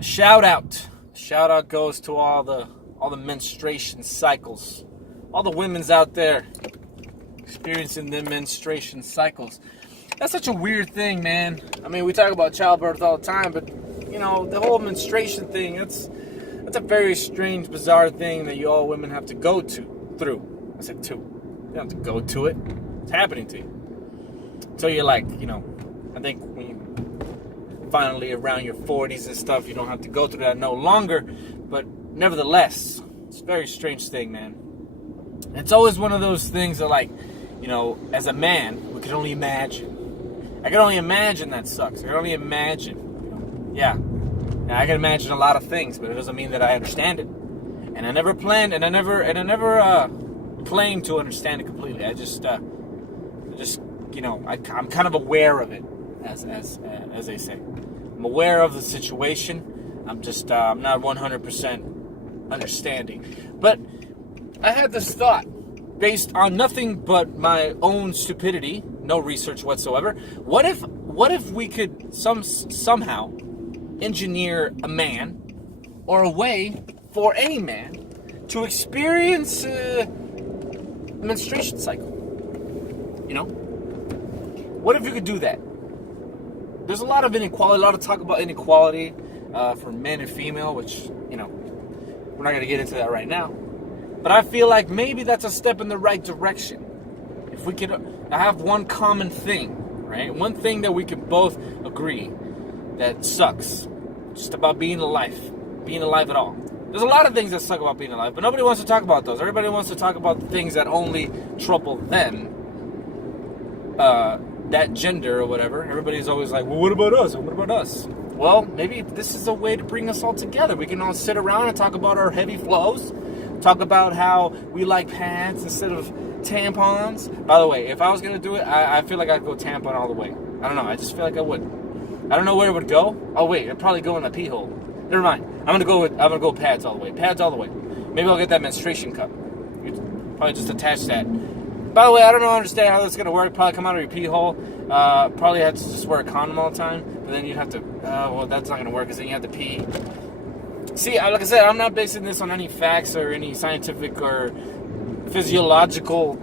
Shout out. Shout out goes to all the menstruation cycles. All the women's out there experiencing the menstruation cycles. That's such a weird thing, man. I mean, we talk about childbirth all the time, but you know, the whole menstruation thing, that's a very strange, bizarre thing that you all women have to go through. I said to. You don't have to go to it. It's happening to you. So you're like, you know, I think when you finally around your 40s and stuff, you don't have to go through that no longer. But nevertheless, it's a very strange thing, man. It's always one of those things that, like, you know, as a man, we can only imagine. I can only imagine that sucks. I can only imagine. You know? Yeah. I can imagine a lot of things, but it doesn't mean that I understand it. And I never planned, and I never claim to understand it completely. I just you know, I'm kind of aware of it, as they say. I'm aware of the situation. I'm just I'm not 100% understanding. But I had this thought based on nothing but my own stupidity, no research whatsoever. What if we could somehow engineer a man, or a way for any man to experience menstruation cycle? You know, what if you could do that? There's a lot of inequality, a lot of talk about inequality for men and female, which, you know, we're not going to get into that right now. But I feel like maybe that's a step in the right direction. If we could have one common thing, right? One thing that we can both agree that sucks, just about being alive at all. There's a lot of things that suck about being alive, but nobody wants to talk about those. Everybody wants to talk about the things that only trouble them, that gender or whatever. Everybody's always like, well, what about us? What about us? Well, maybe this is a way to bring us all together. We can all sit around and talk about our heavy flows, talk about how we like pads instead of tampons. By the way, if I was going to do it, I feel like I'd go tampon all the way. I don't know. I just feel like I would. I don't know where it would go. Oh, wait. It'd probably go in my pee hole. Never mind. I'm gonna go pads all the way. Pads all the way. Maybe I'll get that menstruation cup. Probably just attach that. By the way, I don't understand how that's gonna work. Probably come out of your pee hole. Probably have to just wear a condom all the time. But then you'd have to. Well, that's not gonna work because then you have to pee. See, like I said, I'm not basing this on any facts or any scientific or physiological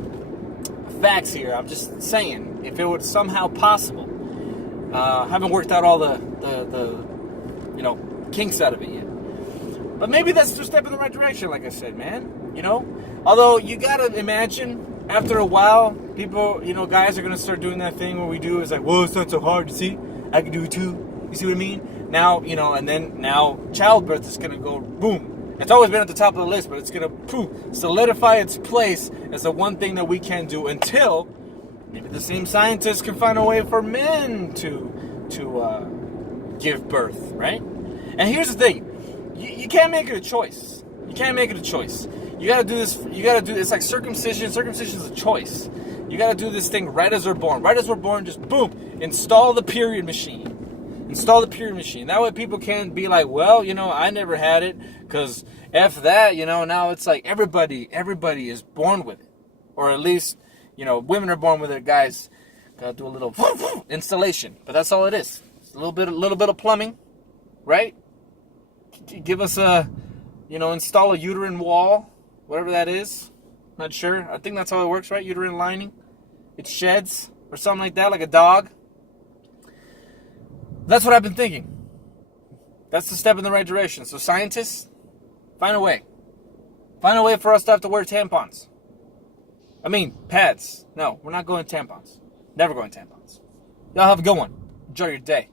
facts here. I'm just saying, if it was somehow possible. Haven't worked out all the you know, kinks out of it yet. But maybe that's a step in the right direction, like I said, man. You know? Although, you gotta imagine, after a while, people, you know, guys are gonna start doing that thing where we do, is like, whoa, it's not so hard, you see? I can do it too. You see what I mean? Now, you know, and then now childbirth is gonna go, boom. It's always been at the top of the list, but it's gonna, solidify its place as the one thing that we can do until maybe the same scientists can find a way for men to give birth, right? And here's the thing. You can't make it a choice. You can't make it a choice. You gotta do this. It's like circumcision. Circumcision is a choice. You gotta do this thing right as we're born. Right as we're born, just boom, install the period machine. Install the period machine. That way people can't be like, well, you know, I never had it, because F that, you know, now it's like everybody is born with it. Or at least, you know, women are born with it, guys gotta do a little installation. But that's all it is. It's a little bit of plumbing, right? Give us a, you know, install a uterine wall, whatever that is. Not sure. I think that's how it works, right? Uterine lining. It sheds or something like that, like a dog. That's what I've been thinking. That's the step in the right direction. So scientists, find a way. Find a way for us to have to wear tampons. I mean, pads. No, we're not going tampons. Never going tampons. Y'all have a good one. Enjoy your day.